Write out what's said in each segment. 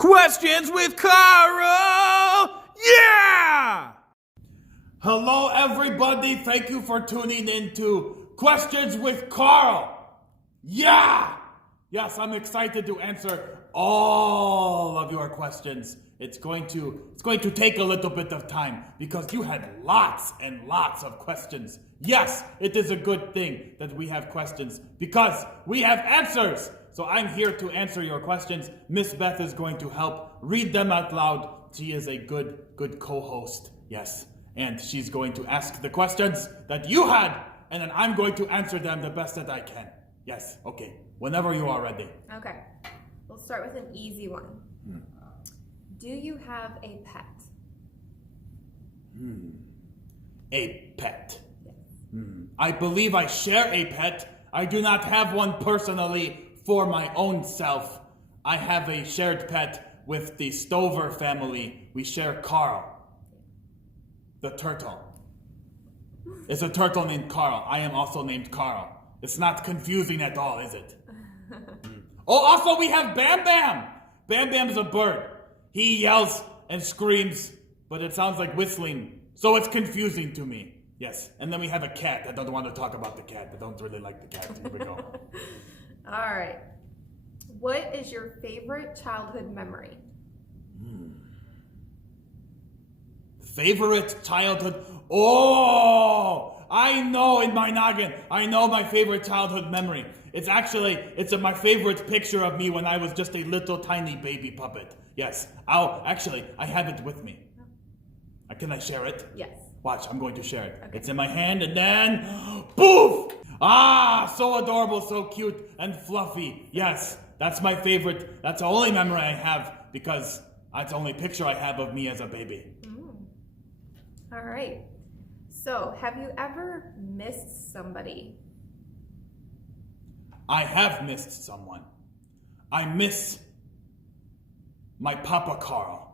Questions with Carl! Yeah! Hello, everybody. Thank you for tuning in to Questions with Carl. Yeah! Yes, I'm excited to answer all of your questions. It's going to take a little bit of time because you had lots and lots of questions. Yes, it is a good thing that we have questions because we have answers. So I'm here to answer your questions. Ms.Beth is going to help read them out loud. She is a good co-host. Yes. And she's going to ask the questions that you had, and then I'm going to answer them the best that I can. Yes. Okay. Whenever you are ready. Okay. We'll start with an easy one. Do you have a pet? A pet. Yes. I believe I share a pet. I do not have one personally for my own self. I have a shared pet with the Stover family. We share Carl, the turtle. It's a turtle named Carl. I am also named Carl. It's not confusing at all, is it? Oh, also we have Bam Bam. Bam Bam's a bird. He yells and screams, but it sounds like whistling, so it's confusing to me. Yes, and then we have a cat. I don't want to talk about the cat. I don't really like the cat. Here we go. All right. What is your favorite childhood memory? Favorite childhood? Oh, I know in my noggin. I know my favorite childhood memory. It's my favorite picture of me when I was just a little tiny baby puppet. Yes. I have it with me. Can I share it? Yes. Watch, I'm going to share it. Okay. It's in my hand and then, poof! Ah, so adorable, so cute and fluffy. Yes, that's my favorite. That's the only memory I have because that's the only picture I have of me as a baby. All right. So, have you ever missed somebody? I have missed someone. I miss my Papa Carl.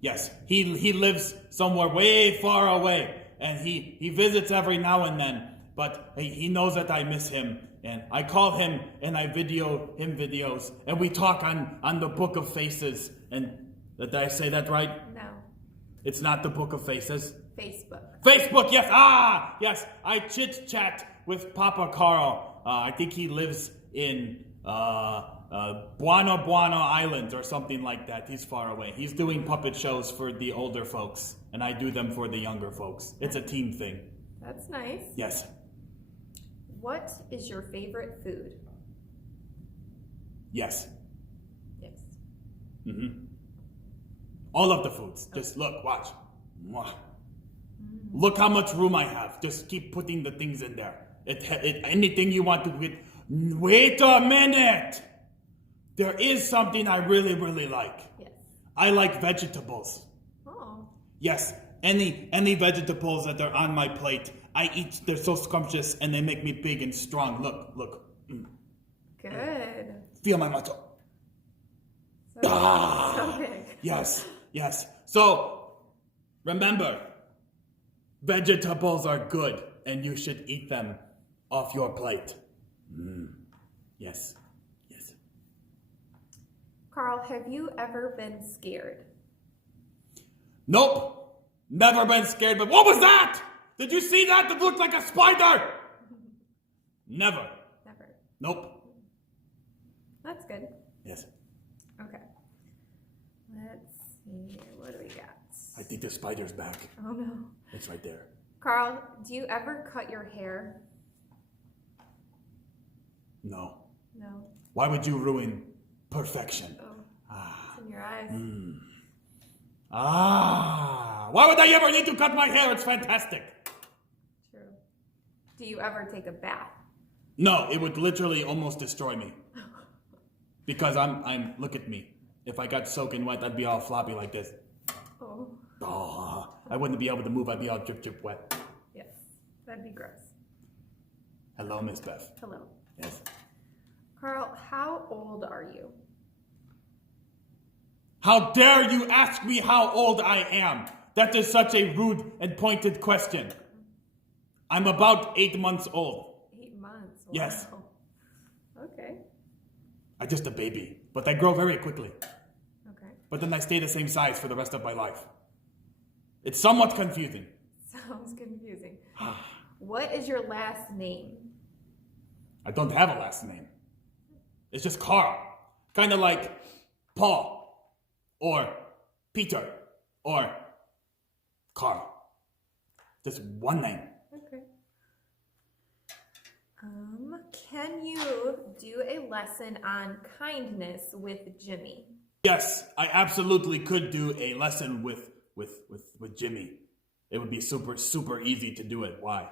Yes, he lives somewhere way far away, and he visits every now and then, but he knows that I miss him, and I call him, and I video him videos, and we talk on the Book of Faces, and did I say that right? No. It's not the Book of Faces? Facebook. Facebook, yes, yes, I chit-chat with Papa Carl. I think he lives in, Buona Island or something like that. He's far away. He's doing puppet shows for the older folks, and I do them for the younger folks. It's a team thing. That's nice. Yes. What is your favorite food? Yes. Yes. All of the foods. Just look, watch. Mwah. Look how much room I have. Just keep putting the things in there. Anything you want to eat. Wait a minute. There is something I really, really like. Yes. I like vegetables. Oh. Yes, any vegetables that are on my plate, I eat. They're so scrumptious and they make me big and strong. Look. Good. Feel my muscle. So big. Yes. So, remember, vegetables are good and you should eat them off your plate. Yes. Carl, have you ever been scared? Nope. Never been scared, but what was that? Did you see that? That looked like a spider. Never. Nope. That's good. Yes. Okay. Let's see. What do we got? I think the spider's back. Oh no. It's right there. Carl, do you ever cut your hair? No. No. Why would you ruin perfection? Oh. It's in your eyes. Why would I ever need to cut my hair? It's fantastic. True. Do you ever take a bath? No, it would literally almost destroy me. Because I'm look at me. If I got soaking wet, I'd be all floppy like this. I wouldn't be able to move. I'd be all drip wet. Yes, that'd be gross. Hello, Ms.Beth. Hello. Yes. Carl, how old are you? How dare you ask me how old I am? That is such a rude and pointed question. I'm about 8 months old. 8 months? Wow. Yes. Okay. I'm just a baby, but I grow very quickly. Okay. But then I stay the same size for the rest of my life. It's somewhat confusing. Sounds confusing. What is your last name? I don't have a last name. It's just Carl. Kind of like Paul, or Peter, or Carl. Just one name. Okay. Can you do a lesson on kindness with Jimmy? Yes, I absolutely could do a lesson with Jimmy. It would be super easy to do it. Why?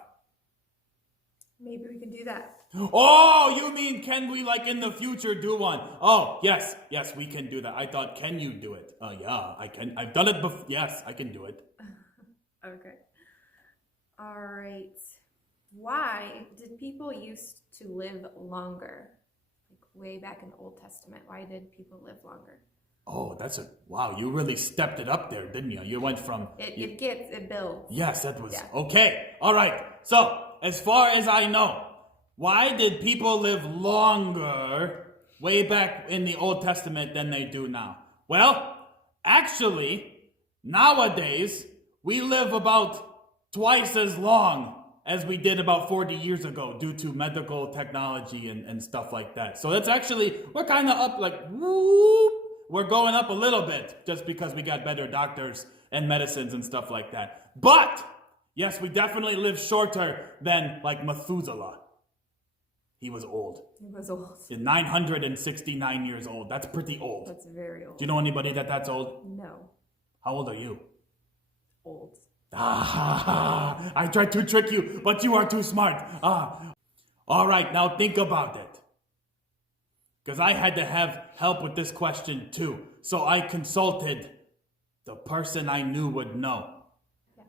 Maybe we can do that. Oh, you mean can we like in the future do one? Oh, yes, we can do that. I thought, can you do it? Yeah, I can. I've done it before. Yes, I can do it. Okay. All right. Why did people used to live longer? Like way back in the Old Testament, why did people live longer? Oh, wow, you really stepped it up there, didn't you? You went from... It builds. Yes, that was... Yeah. Okay, all right. So, as far as I know, why did people live longer way back in the Old Testament than they do now? Well, actually, nowadays, we live about twice as long as we did about 40 years ago due to medical technology and stuff like that. So that's actually, we're kind of up like, whoop, we're going up a little bit just because we got better doctors and medicines and stuff like that. But, yes, we definitely live shorter than like Methuselah. He was old. He was old. He's 969 years old. That's pretty old. That's very old. Do you know anybody that's old? No. How old are you? Old. I tried to trick you, but you are too smart. All right, now think about it. Because I had to have help with this question too. So I consulted the person I knew would know. Yeah.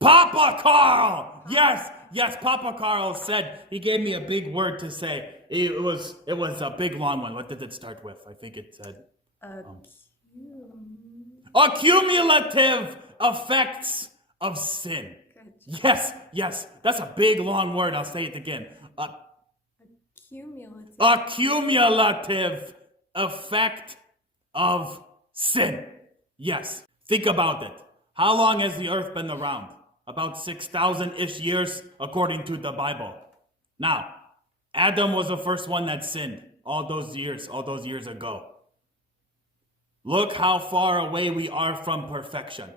Papa Carl! Yes, Papa Carl said, he gave me a big word to say. It was a big long one. What did it start with? I think it said... accumulative effects of sin. Good. Yes, that's a big long word. I'll say it again. Accumulative effect of sin. Yes. Think about it. How long has the earth been around? About 6,000-ish years, according to the Bible. Now, Adam was the first one that sinned all those years ago. Look how far away we are from perfection.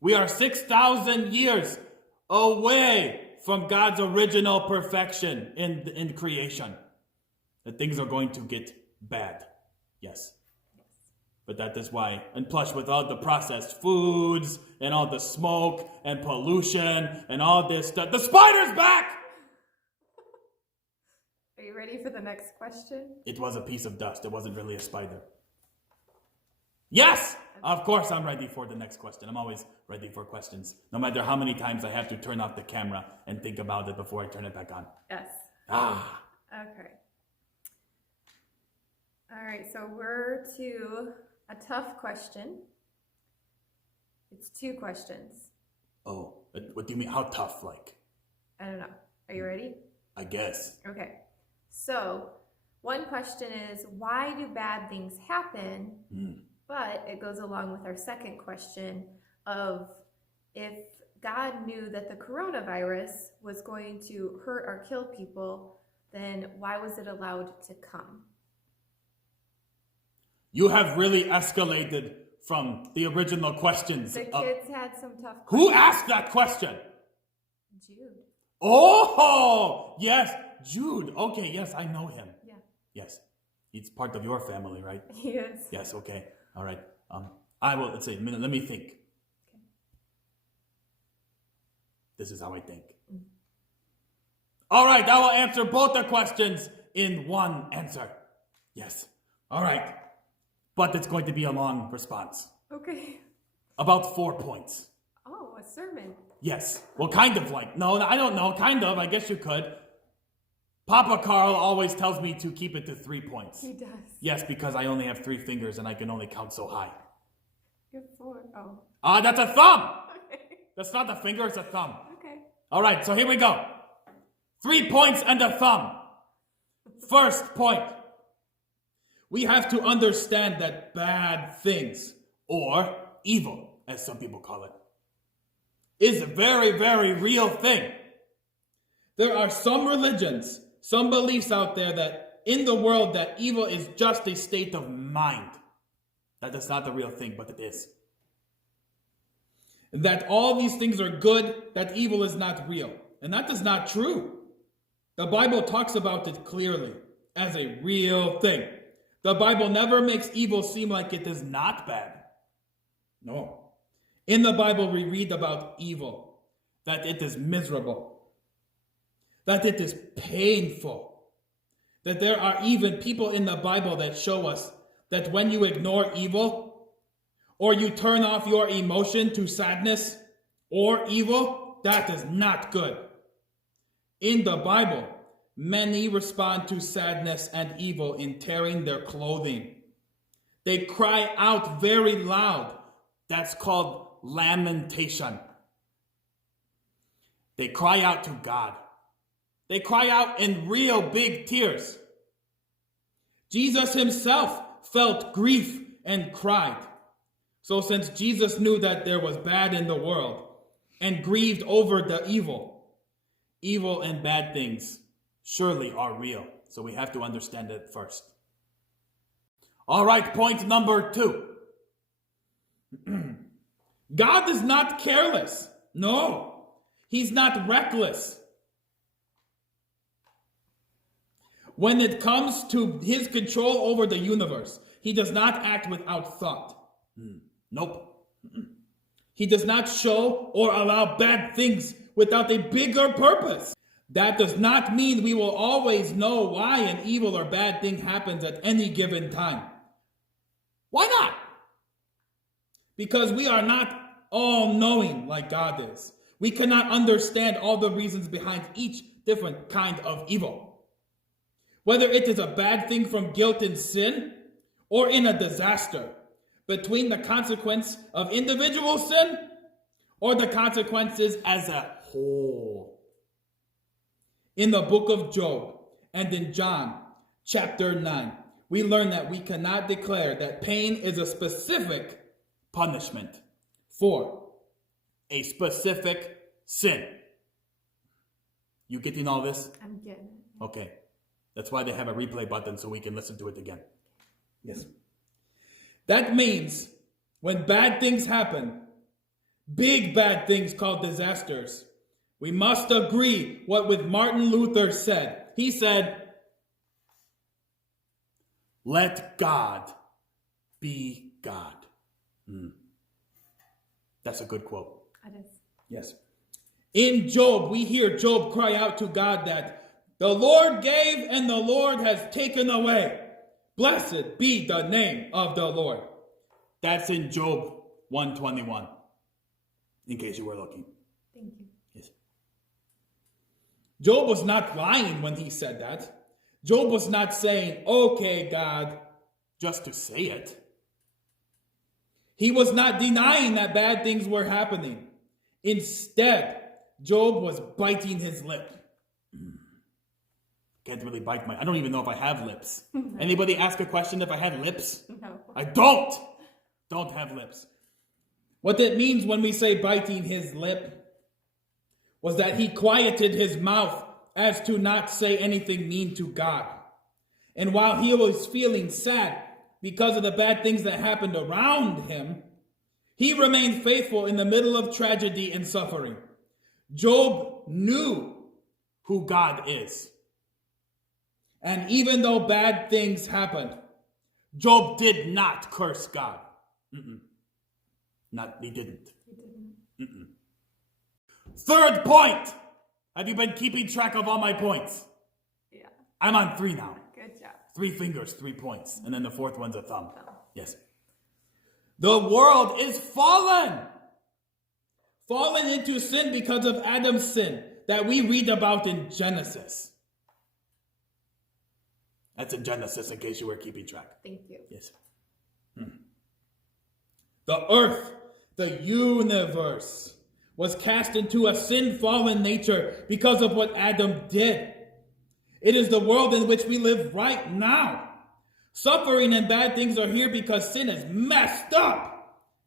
We are 6,000 years away from God's original perfection in creation. That things are going to get bad. Yes. But that is why, and plus with all the processed foods and all the smoke and pollution and all this stuff, the spider's back! Are you ready for the next question? It was a piece of dust. It wasn't really a spider. Yes! Of course I'm ready for the next question. I'm always ready for questions. No matter how many times I have to turn off the camera and think about it before I turn it back on. Yes. Okay. All right, so we're to a tough question. It's 2 questions. Oh, what do you mean? How tough, like? I don't know. Are you ready? I guess. Okay. So, one question is, why do bad things happen? But it goes along with our second question of if God knew that the coronavirus was going to hurt or kill people, then why was it allowed to come? You have really escalated from the original questions. The kids had some tough questions. Who asked that question? Jude. Oh, yes, Jude. Okay, yes, I know him. Yeah. Yes. He's part of your family, right? He is. Yes, okay. All right. I will, let's say, a minute, let me think. Okay. This is how I think. All right, I will answer both the questions in one answer. Yes. All right. But it's going to be a long response. Okay. About 4 points. Oh, a sermon. Yes. Well, kind of like. No, I don't know. Kind of. I guess you could. Papa Carl always tells me to keep it to 3 points. He does. Yes, because I only have 3 fingers and I can only count so high. You have 4. Oh. That's a thumb. Okay. That's not a finger, it's a thumb. Okay. All right, so here we go. 3 points and a thumb. First point. we have to understand that bad things, or evil, as some people call it, is a very, very real thing. There are some religions, some beliefs out there that in the world that evil is just a state of mind. That is not the real thing, but it is. That all these things are good, that evil is not real. And that is not true. The Bible talks about it clearly as a real thing. The Bible never makes evil seem like it is not bad. No. In the Bible, we read about evil, that it is miserable, that it is painful, that there are even people in the Bible that show us that when you ignore evil, or you turn off your emotion to sadness or evil, that is not good. In the Bible, many respond to sadness and evil in tearing their clothing. They cry out very loud. That's called lamentation. They cry out to God. They cry out in real big tears. Jesus himself felt grief and cried. So since Jesus knew that there was bad in the world and grieved over the evil and bad things surely are real. So we have to understand it first. All right, point number 2. God is not careless. No, he's not reckless. When it comes to his control over the universe, he does not act without thought. Nope. He does not show or allow bad things without a bigger purpose. That does not mean we will always know why an evil or bad thing happens at any given time. Why not? Because we are not all-knowing like God is. We cannot understand all the reasons behind each different kind of evil. Whether it is a bad thing from guilt and sin, or in a disaster, between the consequence of individual sin, or the consequences as a whole. In the book of Job, and in John chapter 9, we learn that we cannot declare that pain is a specific punishment for a specific sin. You getting all this? I'm getting it. Okay. That's why they have a replay button so we can listen to it again. Yes. That means when bad things happen, big bad things called disasters, we must agree with Martin Luther said. He said, "Let God be God." That's a good quote. It is. Yes. In Job, we hear Job cry out to God that the Lord gave and the Lord has taken away. Blessed be the name of the Lord. That's in Job 121, in case you were looking. Thank you. Yes. Job was not lying when he said that. Job was not saying, "Okay, God," just to say it. He was not denying that bad things were happening. Instead, Job was biting his lip. Can't really bite I don't even know if I have lips. Anybody ask a question if I had lips? No. I don't have lips. What that means when we say biting his lip was that he quieted his mouth as to not say anything mean to God. And while he was feeling sad because of the bad things that happened around him, he remained faithful in the middle of tragedy and suffering. Job knew who God is. And even though bad things happened, Job did not curse God. He didn't. Third point. Have you been keeping track of all my points? Yeah. I'm on 3 now. Good job. 3 fingers, 3 points. And then the 4th one's a thumb. Oh. Yes. The world is fallen. Fallen into sin because of Adam's sin that we read about in Genesis. That's in Genesis, in case you were keeping track. Thank you. Yes. The earth, the universe, was cast into a sin-fallen nature because of what Adam did. It is the world in which we live right now. Suffering and bad things are here because sin is messed up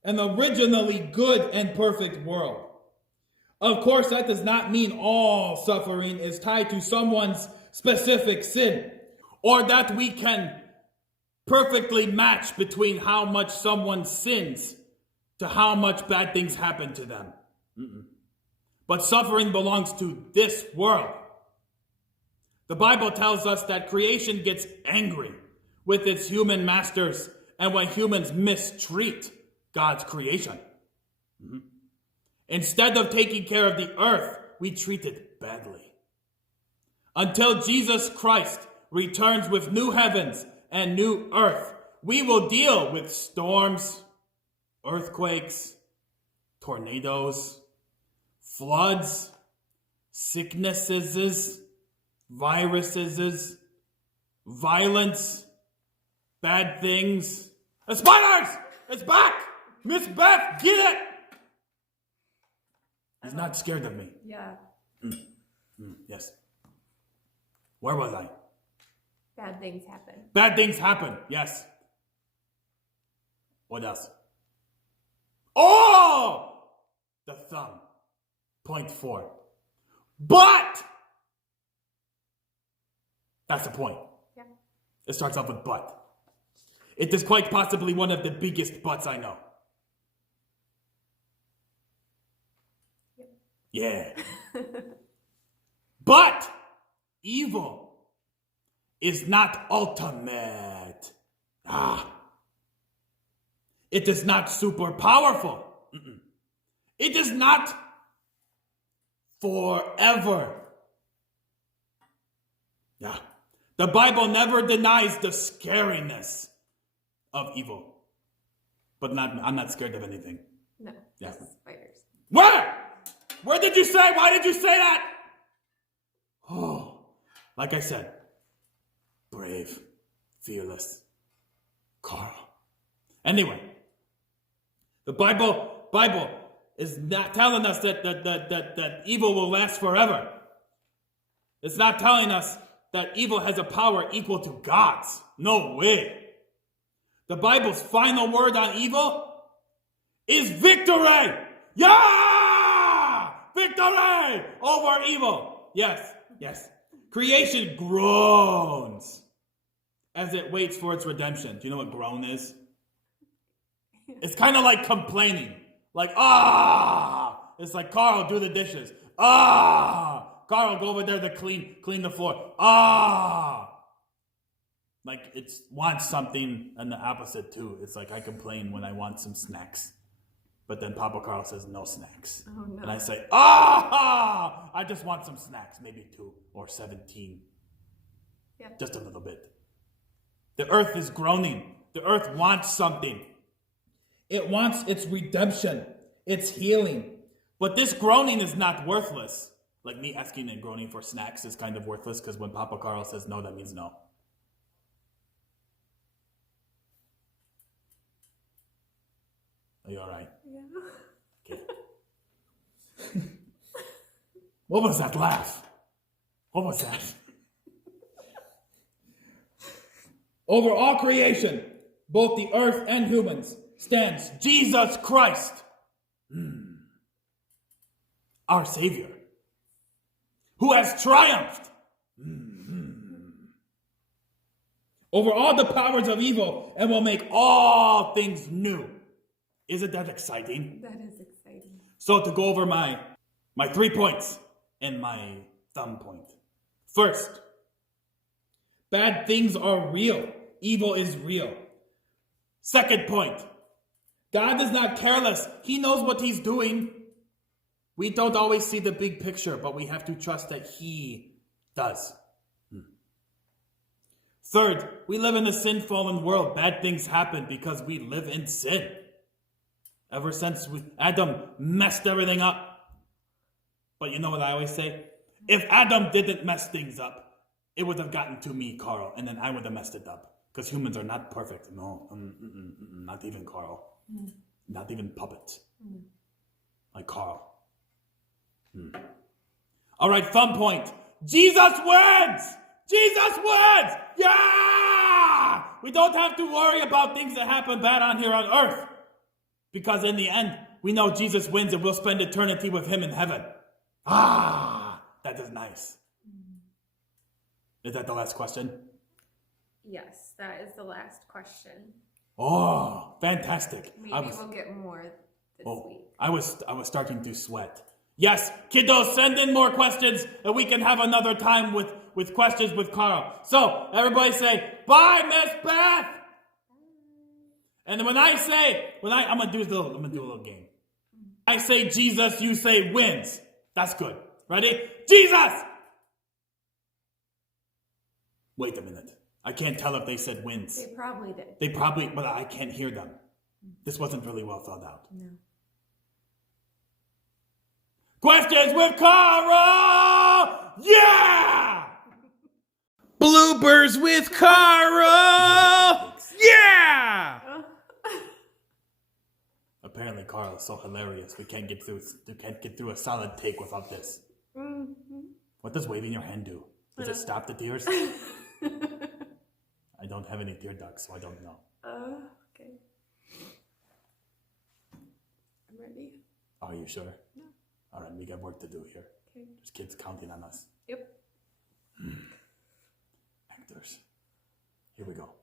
an originally good and perfect world. Of course, that does not mean all suffering is tied to someone's specific sin, or that we can perfectly match between how much someone sins to how much bad things happen to them. But suffering belongs to this world. The Bible tells us that creation gets angry with its human masters and when humans mistreat God's creation. Instead of taking care of the earth, we treat it badly. Until Jesus Christ returns with new heavens and new earth, we will deal with storms, earthquakes, tornadoes, floods, sicknesses, viruses, violence, bad things. The spiders! It's back! Ms.Beth, get it! He's not scared of me. Yeah. Yes. Where was I? Bad things happen. Bad things happen, yes. What else? Oh! The thumb. Point 4. But! That's the point. Yeah. It starts off with but. It is quite possibly one of the biggest buts I know. Yeah. But evil is not ultimate. It is not super powerful. It is not forever. Yeah. The Bible never denies the scariness of evil. But I'm not scared of anything. No, Yeah. just spiders. Where? Where did you say? Why did you say that? Oh, like I said, brave, fearless, Carl. Anyway, the Bible is not telling us that evil will last forever. It's not telling us that evil has a power equal to God's. No way. The Bible's final word on evil is victory. Yeah! Victory over evil. Yes. Creation groans as it waits for its redemption. Do you know what groan is? It's kind of like complaining. Like, It's like, Carl, do the dishes. Carl, go over there to clean the floor. Like, it wants something and the opposite too. It's like I complain when I want some snacks. But then Papa Carl says no snacks. Oh, no. And I say, I just want some snacks. Maybe 2 or 17. Yeah. Just a little bit. The earth is groaning. The earth wants something. It wants its redemption, its healing. But this groaning is not worthless. Like me asking and groaning for snacks is kind of worthless because when Papa Carl says no, that means no. Are you all right? Yeah. Okay. What was that laugh? What was that? Over all creation, both the earth and humans, stands Jesus Christ, our Savior, who has triumphed over all the powers of evil and will make all things new. Isn't that exciting? That is exciting. So to go over my 3 points and my thumb point. First, bad things are real. Evil is real. Second point, God is not careless. He knows what he's doing. We don't always see the big picture, but we have to trust that he does. Third, we live in a sin-fallen world. Bad things happen because we live in sin. Ever since Adam messed everything up. But you know what I always say? If Adam didn't mess things up, it would have gotten to me, Carl, and then I would have messed it up. Because humans are not perfect. No, not even Carl. Not even puppets. Like Carl. All right, thumb point. Jesus wins! Jesus wins! Yeah! We don't have to worry about things that happen bad on here on earth. Because in the end, we know Jesus wins and we'll spend eternity with him in heaven. That is nice. Is that the last question? Yes, that is the last question. Oh, fantastic. Maybe we'll get more this week. I was starting to sweat. Yes, kiddos, send in more questions and we can have another time with questions with Carl. So, everybody say, bye, Ms.Beth! And when I'm gonna do a little game. I say Jesus, you say wins. That's good. Ready? Jesus! Wait a minute. I can't tell if they said wins. They probably did. But I can't hear them. This wasn't really well thought out. No. Questions with Carl! Yeah! Bloopers with Carl! Yeah! Apparently Carl is so hilarious. We can't get through a solid take without this. Mm-hmm. What does waving your hand do? Does it stop the tears? I don't have any tear ducts, so I don't know. Okay. I'm ready. Are you sure? Yeah. All right, we got work to do here. Okay. There's kids counting on us. Yep. Actors. Here we go.